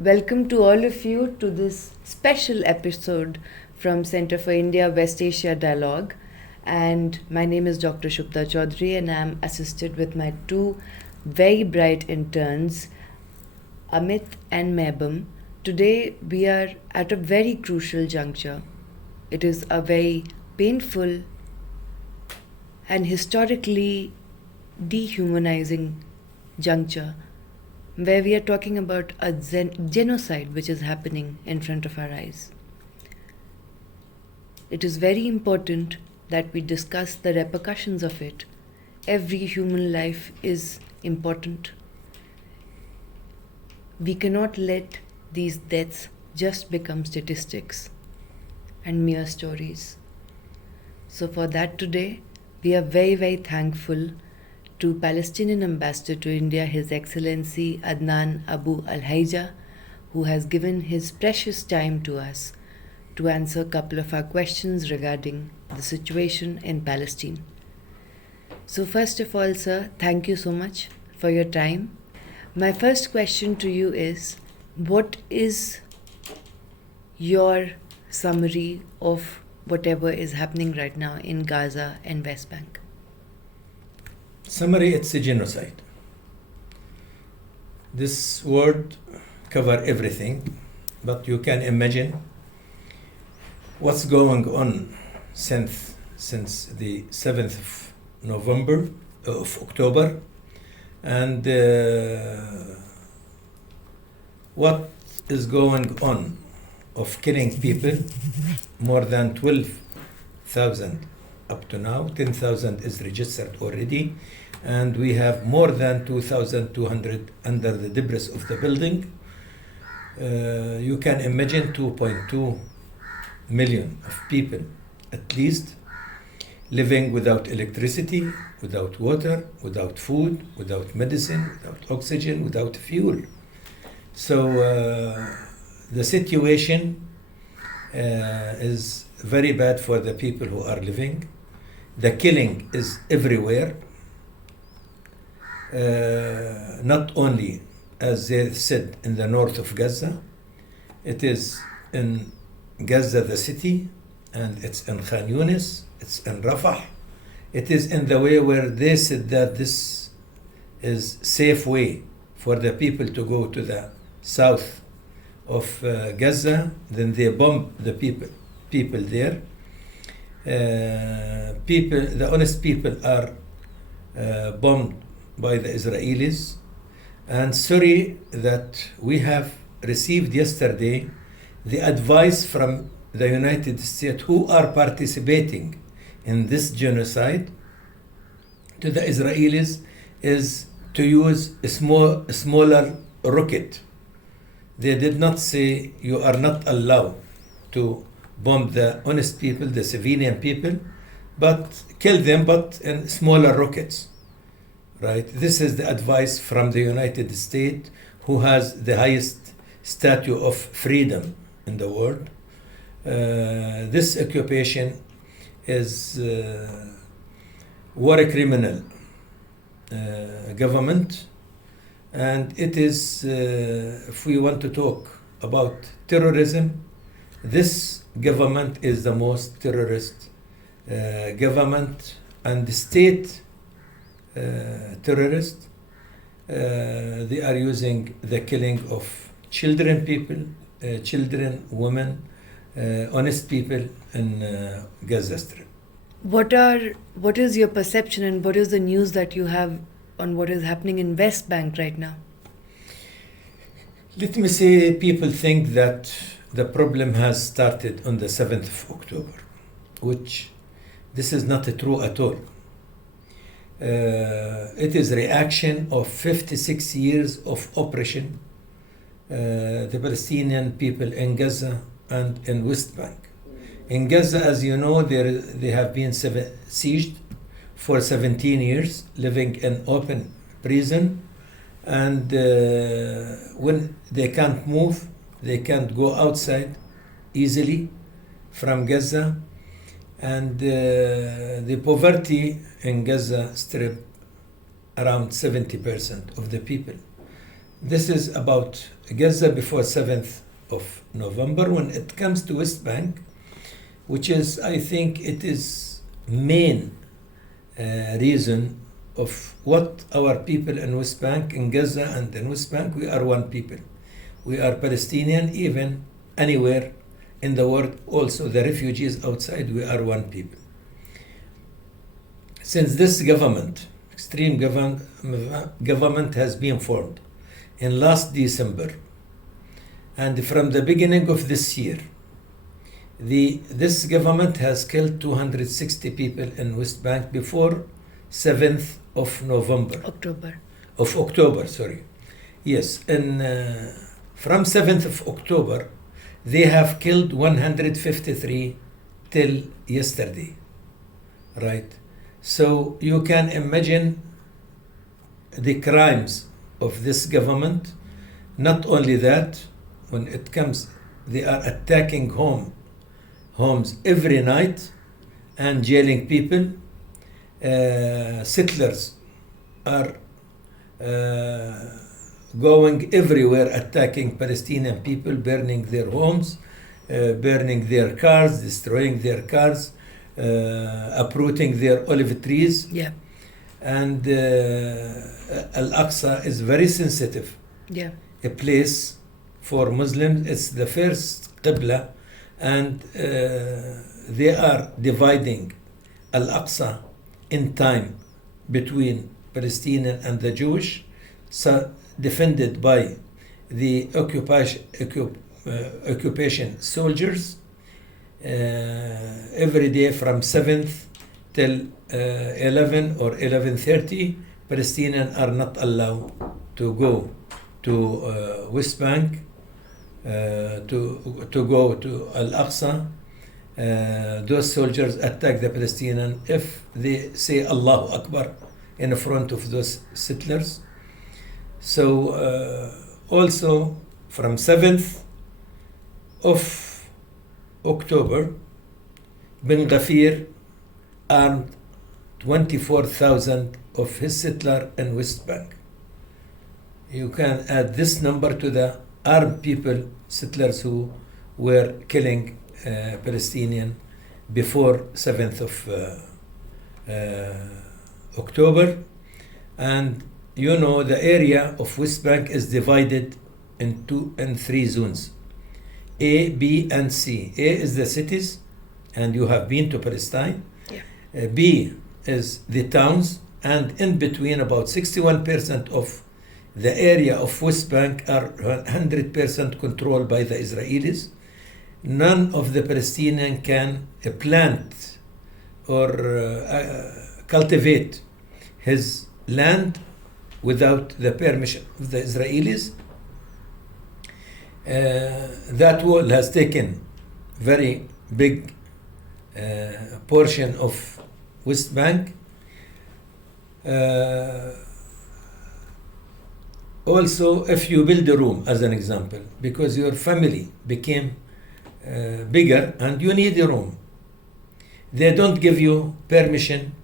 Welcome to all of you to this special episode from Center for India West Asia Dialogue. And my name is Dr. Shubhta Chaudhary, and I'm assisted with my two very bright interns, Amit and Maibam. Today we are at a very crucial juncture. It is a very painful and historically dehumanizing juncture where we are talking about a genocide which is happening in front of our eyes. It is very important that we discuss the repercussions of it. Every human life is important. We cannot let these deaths just become statistics and mere stories. So for that today, we are very, very thankful to Palestinian Ambassador to India, His Excellency Adnan Abualhayjaa, who has given his precious time to us to answer a couple of our questions regarding the situation in Palestine. So first of all, sir, thank you so much for your time. My first question to you is, what is your summary of whatever is happening right now in Gaza and West Bank? Summary, it's a genocide. This word covers everything, but you can imagine what's going on since the 7th of October, and what is going on of killing people, more than 12,000 up to now. 10,000 is registered already, and we have more than 2,200 under the debris of the building. You can imagine 2.2 million of people at least living without electricity, without water, without food, without medicine, without oxygen, without fuel. So the situation is very bad for the people who are living. The killing is everywhere. Not only, as they said, in the north of Gaza, it is in Gaza the city, and it's in Khan Yunis, it's in Rafah. It is in the way where they said that this is safe way for the people to go to the south of Gaza. Then they bomb the people there. The honest people are bombed by the Israelis. And sorry that we have received yesterday the advice from the United States, who are participating in this genocide, to the Israelis, is to use a smaller rocket. They did not say you are not allowed to bomb the honest people, the civilian people, but kill them, but in smaller rockets. Right? This is the advice from the United States, who has the highest statue of freedom in the world. This occupation is war criminal government, and it is, if we want to talk about terrorism, this government is the most terrorist government, and the state terrorist. They are using the killing of children, women, honest people in Gaza Strip. What is your perception and what is the news that you have on what is happening in West Bank right now? Let me say, people think that the problem has started on the 7th of October, which this is not true at all. It is reaction of 56 years of oppression, the Palestinian people in Gaza and in West Bank. In Gaza, as you know, they have been sieged for 17 years, living in open prison, and when they can't move, they can't go outside easily from Gaza, and the poverty in Gaza Strip, around 70% of the people. This is about Gaza before 7th of November. When it comes to West Bank, which is, I think, it is main reason of what our people in West Bank, in Gaza and in West Bank, we are one people. We are Palestinian, even anywhere in the world, also the refugees outside, we are one people. Since this government, extreme government has been formed in last December, and from the beginning of this year, this government has killed 260 people in West Bank before 7th of November. October, sorry. Yes, and from 7th of October, they have killed 153 till yesterday, right? So you can imagine the crimes of this government. Not only that, when it comes, they are attacking homes every night and jailing people. Settlers are going everywhere, attacking Palestinian people, burning their homes, burning their cars, destroying their cars, uprooting their olive trees. Yeah. And Al-Aqsa is very sensitive. Yeah. A place for Muslims. It's the first Qibla, and they are dividing Al-Aqsa in time between Palestinian and the Jewish, so defended by the occupation soldiers. Every day from 7th till 11 or 11:30, Palestinians are not allowed to go to West Bank, to go to Al-Aqsa. Those soldiers attack the Palestinians if they say Allahu Akbar in front of those settlers. So also from 7th of October, Ben Ghafir armed 24,000 of his settlers in West Bank. You can add this number to the armed people, settlers who were killing Palestinian before 7th of October. And you know, the area of West Bank is divided in 3 zones: A, B, and C. A is the cities, and you have been to Palestine. Yeah. B is the towns, and in between, about 61% of the area of West Bank are 100% controlled by the Israelis. None of the Palestinians can plant or cultivate his land without the permission of the Israelis. That wall has taken very big portion of West Bank. Also, if you build a room, as an example, because your family became bigger and you need a room, they don't give you permission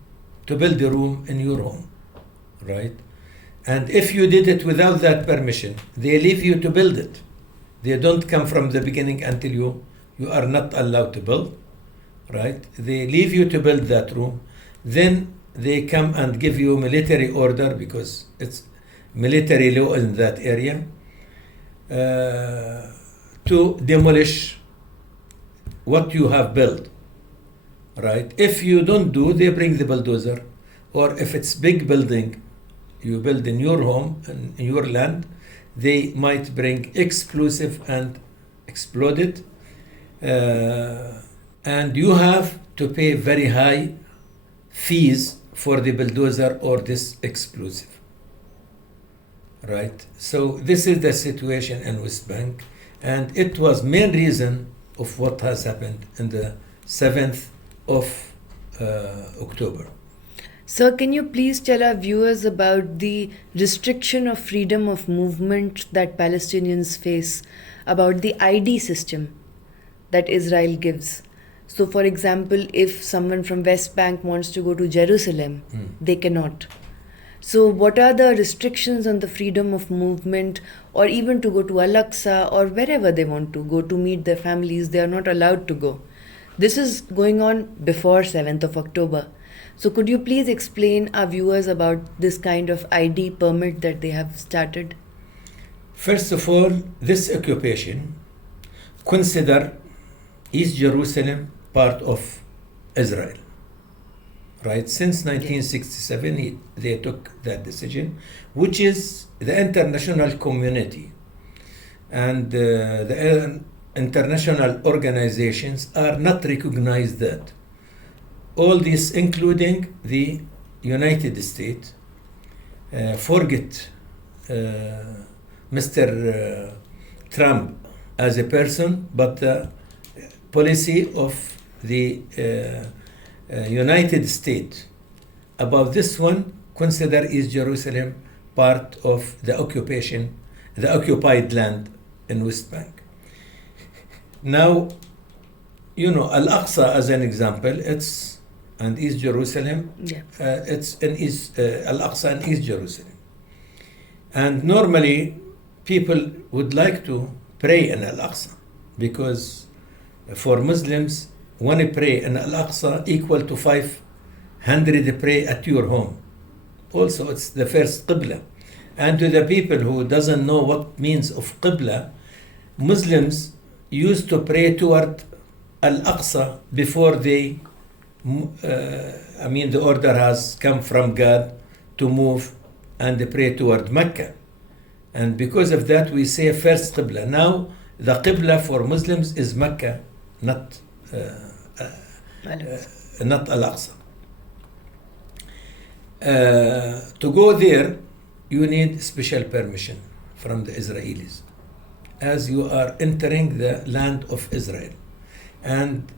to build a room in your home, right? And if you did it without that permission, they leave you to build it. They don't come from the beginning until you are not allowed to build, right? They leave you to build that room. Then they come and give you military order, because it's military law in that area, to demolish what you have built, right? If you don't do, they bring the bulldozer. Or if it's big building you build in your home, in your land, they might bring explosive and explode it. And you have to pay very high fees for the bulldozer or this explosive, right? So this is the situation in West Bank, and it was main reason of what has happened in the 7th of October. Sir, can you please tell our viewers about the restriction of freedom of movement that Palestinians face, about the ID system that Israel gives? So, for example, if someone from West Bank wants to go to Jerusalem, they cannot. So, what are the restrictions on the freedom of movement, or even to go to Al-Aqsa or wherever they want to go to meet their families? They are not allowed to go. This is going on before 7th of October. So, could you please explain our viewers about this kind of ID permit that they have started? First of all, this occupation consider East Jerusalem part of Israel. Right? Since 1967, they took that decision, which is the international community and the international organizations are not recognized that. All this, including the United States, forget Mr. Trump as a person, but the policy of the United States about this one consider East Jerusalem part of the occupation, the occupied land in West Bank. Now, Al-Aqsa as an example, and East Jerusalem, it's in Al-Aqsa and East Jerusalem. And normally people would like to pray in Al-Aqsa because for Muslims, one pray in Al-Aqsa equal to 500 pray at your home. Also, it's the first Qibla. And to the people who doesn't know what means of Qibla, Muslims used to pray toward Al-Aqsa before the order has come from God to move and pray toward Mecca. And because of that, we say first Qibla. Now, the Qibla for Muslims is Mecca, not Al-Aqsa. To go there, you need special permission from the Israelis, as you are entering the land of Israel. And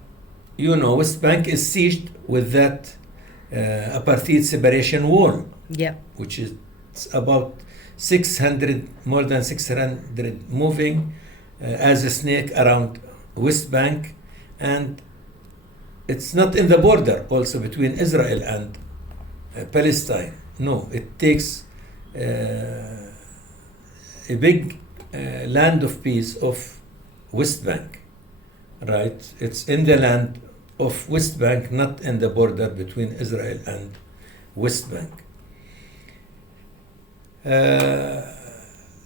West Bank is sieged with that apartheid separation wall, which is about 600, more than 600 moving as a snake around West Bank. And it's not in the border also between Israel and Palestine. No, it takes a big land of peace of West Bank, right? It's in the land of West Bank, not in the border between Israel and West Bank.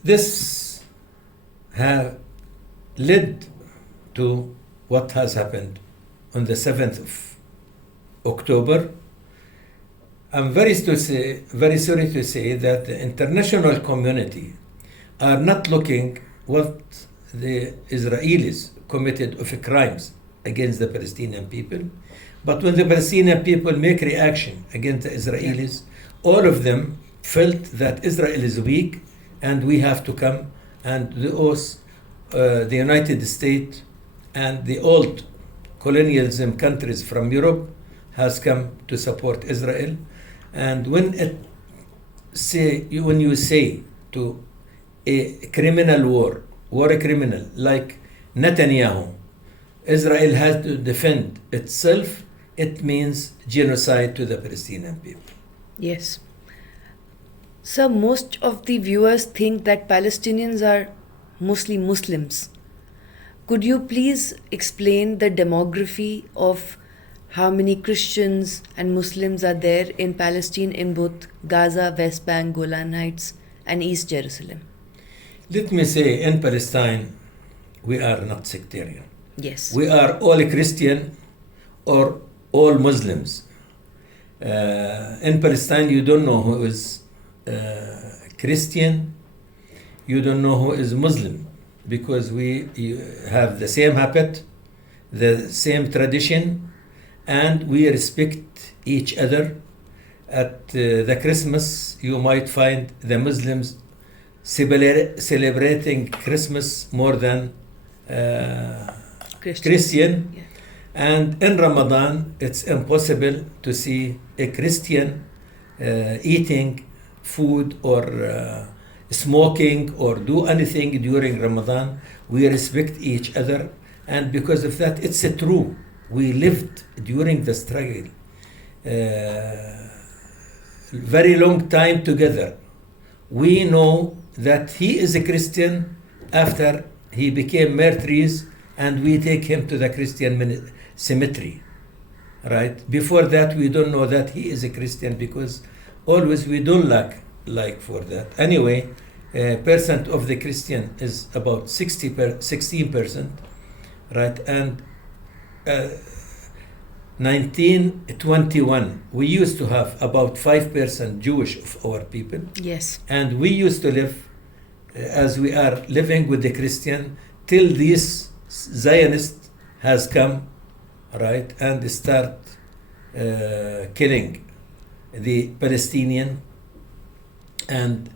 This have led to what has happened on the 7th of October. I'm very sorry to say that the international community are not looking what the Israelis committed of crimes against the Palestinian people. But when the Palestinian people make reaction against the Israelis, all of them felt that Israel is weak and we have to come, and the United States and the old colonialism countries from Europe has come to support Israel. And when you say to a criminal war criminal like Netanyahu, Israel has to defend itself, it means genocide to the Palestinian people. Yes. So most of the viewers think that Palestinians are mostly Muslims. Could you please explain the demography of how many Christians and Muslims are there in Palestine, in both Gaza, West Bank, Golan Heights, and East Jerusalem? Let me say, in Palestine, we are not sectarian. Yes. We are all Christian or all Muslims. In Palestine, you don't know who is Christian, you don't know who is Muslim, because we have the same habit, the same tradition, and we respect each other. At the Christmas, you might find the Muslims celebrating Christmas more than Christian. Yeah. And in Ramadan, it's impossible to see a Christian eating food or smoking or do anything during Ramadan. We respect each other, and because of that, it's true. We lived during the struggle very long time together. We know that he is a Christian after he became martyrs, and we take him to the Christian cemetery, right? Before that, we don't know that he is a Christian, because always we don't like for that. Anyway, percent of the Christian is about 16%, right? And 1921, we used to have about 5% Jewish of our people. Yes. And we used to live as we are living with the Christian till this Zionist has come, right, and start killing the Palestinian and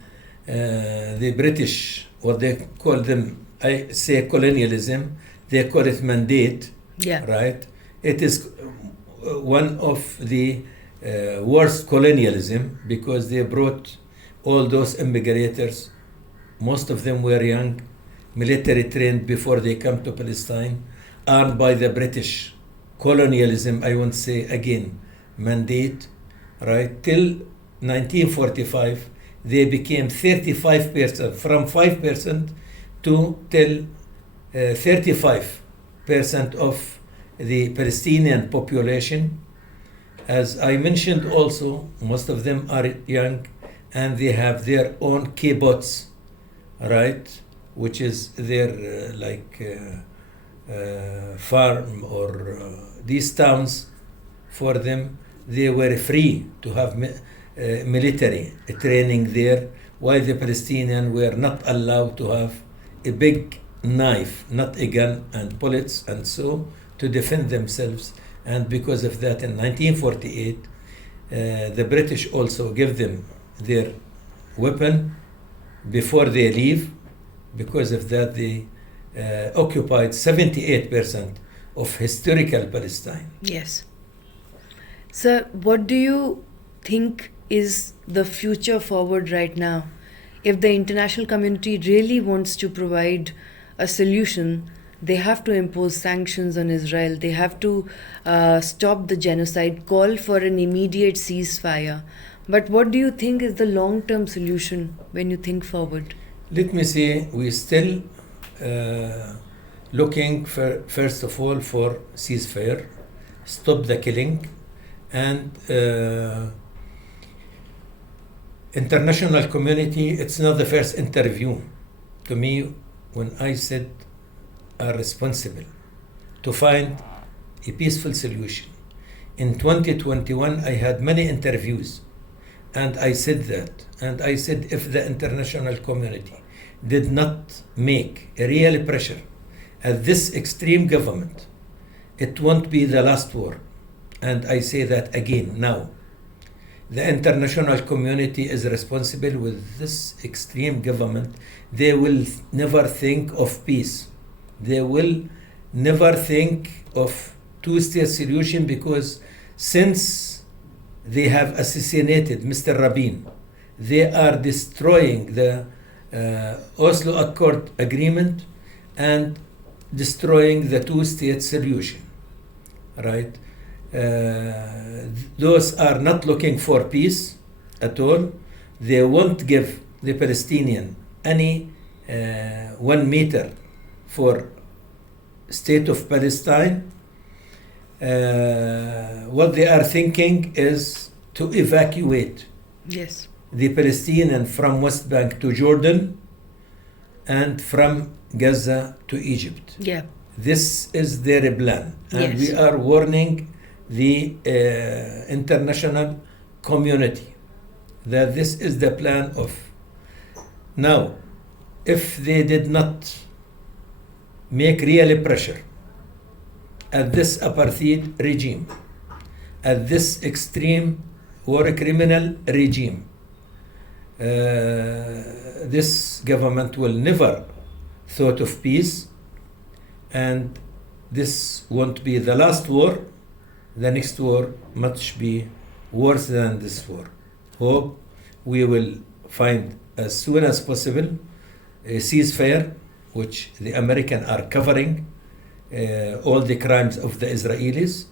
the British, or they call them, I say colonialism, they call it mandate, Yeah. right? It is one of the worst colonialism, because they brought all those immigrators. Most of them were young, military trained before they come to Palestine, armed by the British. Colonialism, I won't say again, mandate, right? Till 1945, they became 35%, from 5% to till 35% of the Palestinian population. As I mentioned also, most of them are young, and they have their own kibbutz, right, which is their farm, or these towns. For them, they were free to have military training there, while the Palestinians were not allowed to have a big knife, not a gun, and bullets, and so to defend themselves. And because of that, in 1948, the British also give them their weapon before they leave. Because of that, they occupied 78% of historical Palestine. Yes. Sir, what do you think is the future forward right now? If the international community really wants to provide a solution, they have to impose sanctions on Israel. They have to stop the genocide, call for an immediate ceasefire. But what do you think is the long-term solution when you think forward? Let me say, we're still looking for, first of all, for ceasefire, stop the killing, and international community. It's not the first interview to me when I said are responsible to find a peaceful solution. In 2021, I had many interviews, and I said that. And I said, if the international community did not make a real pressure at this extreme government, it won't be the last war. And I say that again now. The international community is responsible with this extreme government. They will never think of peace. They will never think of two-state solution, because since they have assassinated Mr. Rabin, they are destroying the Oslo Accord agreement and destroying the two-state solution, right? Those are not looking for peace at all. They won't give the Palestinian any 1 meter for state of Palestine. What they are thinking is to evacuate Yes. the Palestinian from West Bank to Jordan, and from Gaza to Egypt. Yeah. This is their plan, and Yes. we are warning the international community that this is the plan of. Now, if they did not make real pressure at this apartheid regime, at this extreme war criminal regime, this government will never thought of peace, and this won't be the last war. The next war much be worse than this war. Hope we will find as soon as possible a ceasefire, which the Americans are covering all the crimes of the Israelis.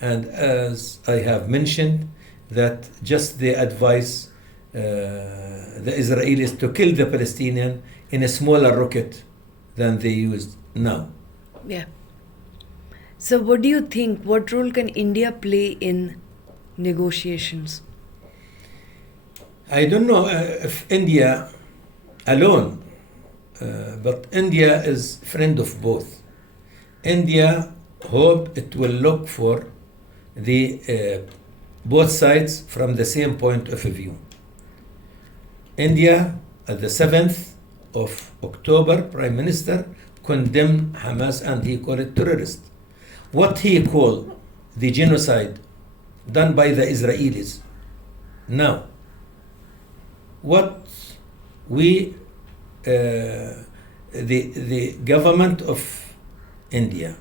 And as I have mentioned, that just they advise the Israelis to kill the Palestinian in a smaller rocket than they use now. Yeah. So what do you think? What role can India play in negotiations? I don't know if India alone, but India is friend of both. India hope it will look for the both sides from the same point of view. India, at the 7th of October, Prime Minister condemned Hamas and he called it terrorist. What he called the genocide done by the Israelis. Now, what we, the government of India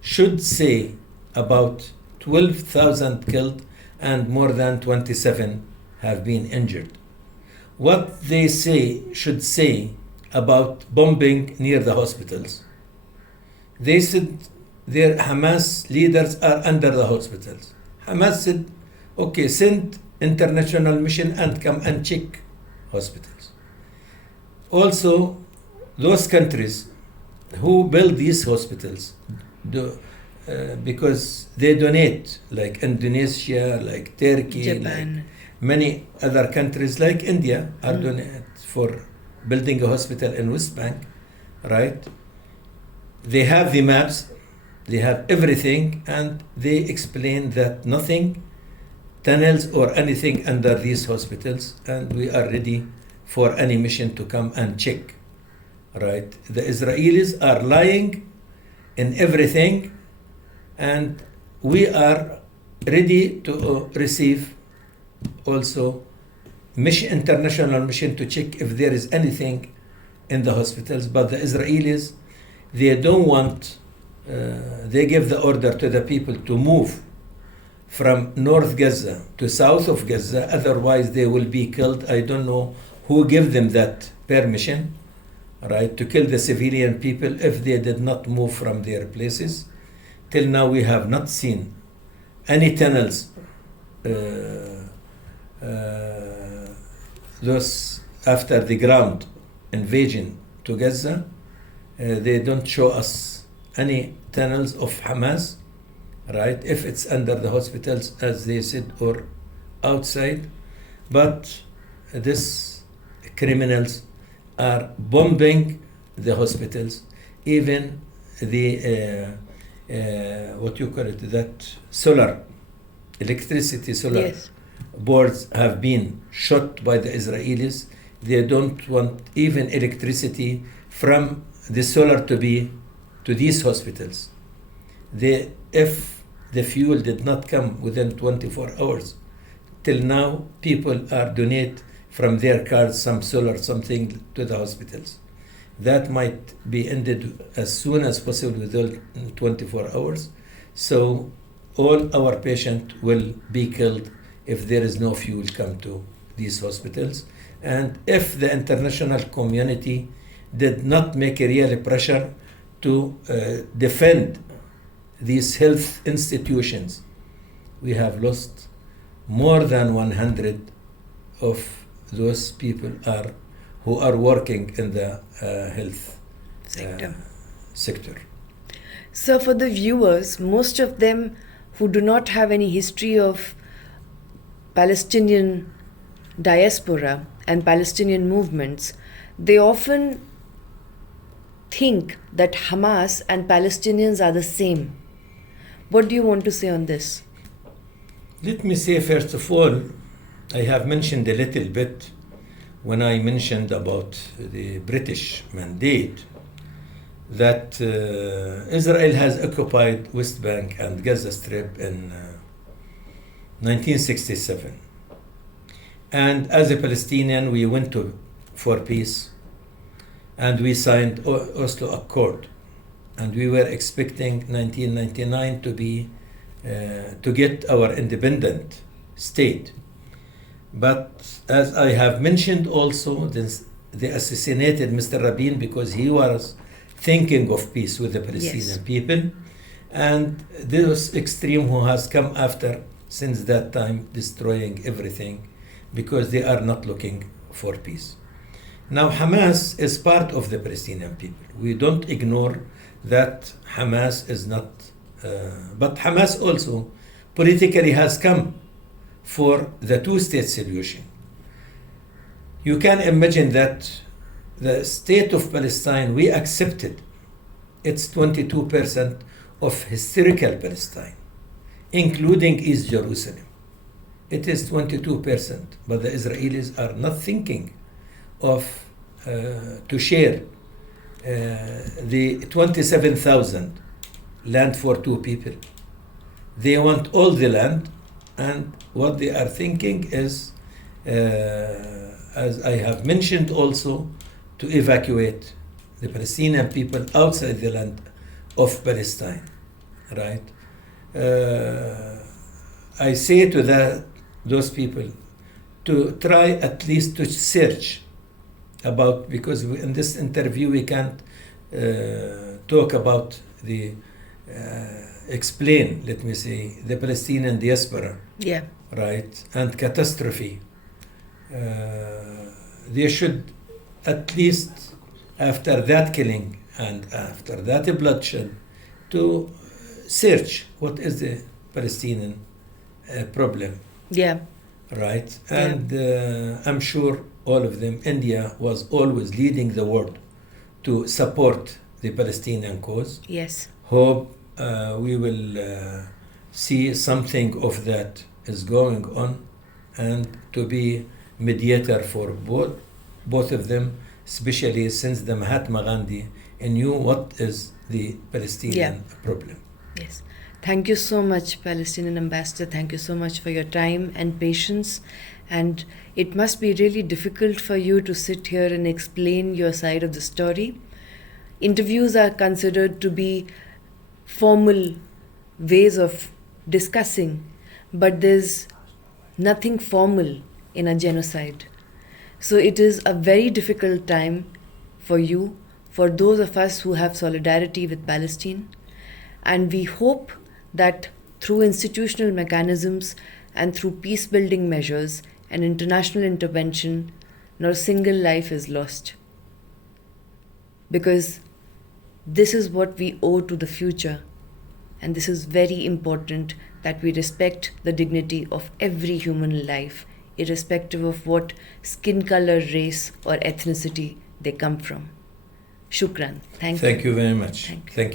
should say about 12,000 killed and more than 27 have been injured. What they should say about bombing near the hospitals. They said their Hamas leaders are under the hospitals. Hamas said, okay, send international mission and come and check hospitals. Also, those countries who build these hospitals, because they donate, like Indonesia, like Turkey, Japan. like many other countries, like India, are donate for building a hospital in West Bank, right? They have the maps, they have everything, and they explain that nothing, tunnels or anything under these hospitals, and we are ready for any mission to come and check, right? The Israelis are lying in everything, and we are ready to receive also international mission to check if there is anything in the hospitals. But the Israelis, they don't want, they give the order to the people to move from North Gaza to south of Gaza, otherwise they will be killed. I don't know who gave them that permission, right, to kill the civilian people if they did not move from their places. Till now we have not seen any tunnels, those after the ground invasion to Gaza. They don't show us any tunnels of Hamas, right, if it's under the hospitals as they said or outside. But these criminals are bombing the hospitals. Even the what you call it, that solar Yes. boards have been shot by the Israelis. They don't want even electricity from the solar to be to these hospitals. If the fuel did not come within 24 hours, till now people are donate from their cars some solar something to the hospitals. That might be ended as soon as possible within 24 hours. So all our patients will be killed if there is no fuel come to these hospitals. And if the international community did not make a real pressure to defend these health institutions, we have lost more than 100 of those people who are working in the health sector. So for the viewers, most of them who do not have any history of Palestinian diaspora and Palestinian movements, they often think that Hamas and Palestinians are the same. What do you want to say on this? Let me say, first of all, I have mentioned a little bit when I mentioned about the British mandate that Israel has occupied West Bank and Gaza Strip in 1967. And as a Palestinian, we went for peace and we signed Oslo Accord. And we were expecting 1999 to get our independent state. But as I have mentioned also, they assassinated Mr. Rabin because he was thinking of peace with the Palestinian people. And this extreme who has come after since that time destroying everything because they are not looking for peace. Now Hamas is part of the Palestinian people. We don't ignore that Hamas is not, but Hamas also politically has come for the two-state solution. You can imagine that the state of Palestine, we accepted it's 22% of historical Palestine, including East Jerusalem. It is 22%, but the Israelis are not thinking of to share the 27,000 land for two people. They want all the land, and what they are thinking is, as I have mentioned also, to evacuate the Palestinian people outside the land of Palestine, right? I say to those people to try at least to search about, because in this interview we can't talk about the explain, let me say, the Palestinian diaspora, Yeah. right, and catastrophe. They should at least, after that killing and after that bloodshed, to search what is the Palestinian problem, Yeah. right? And I'm sure all of them, India was always leading the world to support the Palestinian cause. Yes. Hope we will see something of that is going on, and to be mediator for both of them, especially since the Mahatma Gandhi knew what is the Palestinian problem. Yes. Thank you so much, Palestinian Ambassador. Thank you so much for your time and patience. And it must be really difficult for you to sit here and explain your side of the story. Interviews are considered to be formal ways of discussing, but there's nothing formal in a genocide. So it is a very difficult time for you, for those of us who have solidarity with Palestine. And we hope that through institutional mechanisms and through peace-building measures and international intervention, not a single life is lost. Because this is what we owe to the future. And this is very important, that we respect the dignity of every human life, irrespective of what skin color, race, or ethnicity they come from. Shukran. Thank you. Thank you very much. Thank you. Thank you.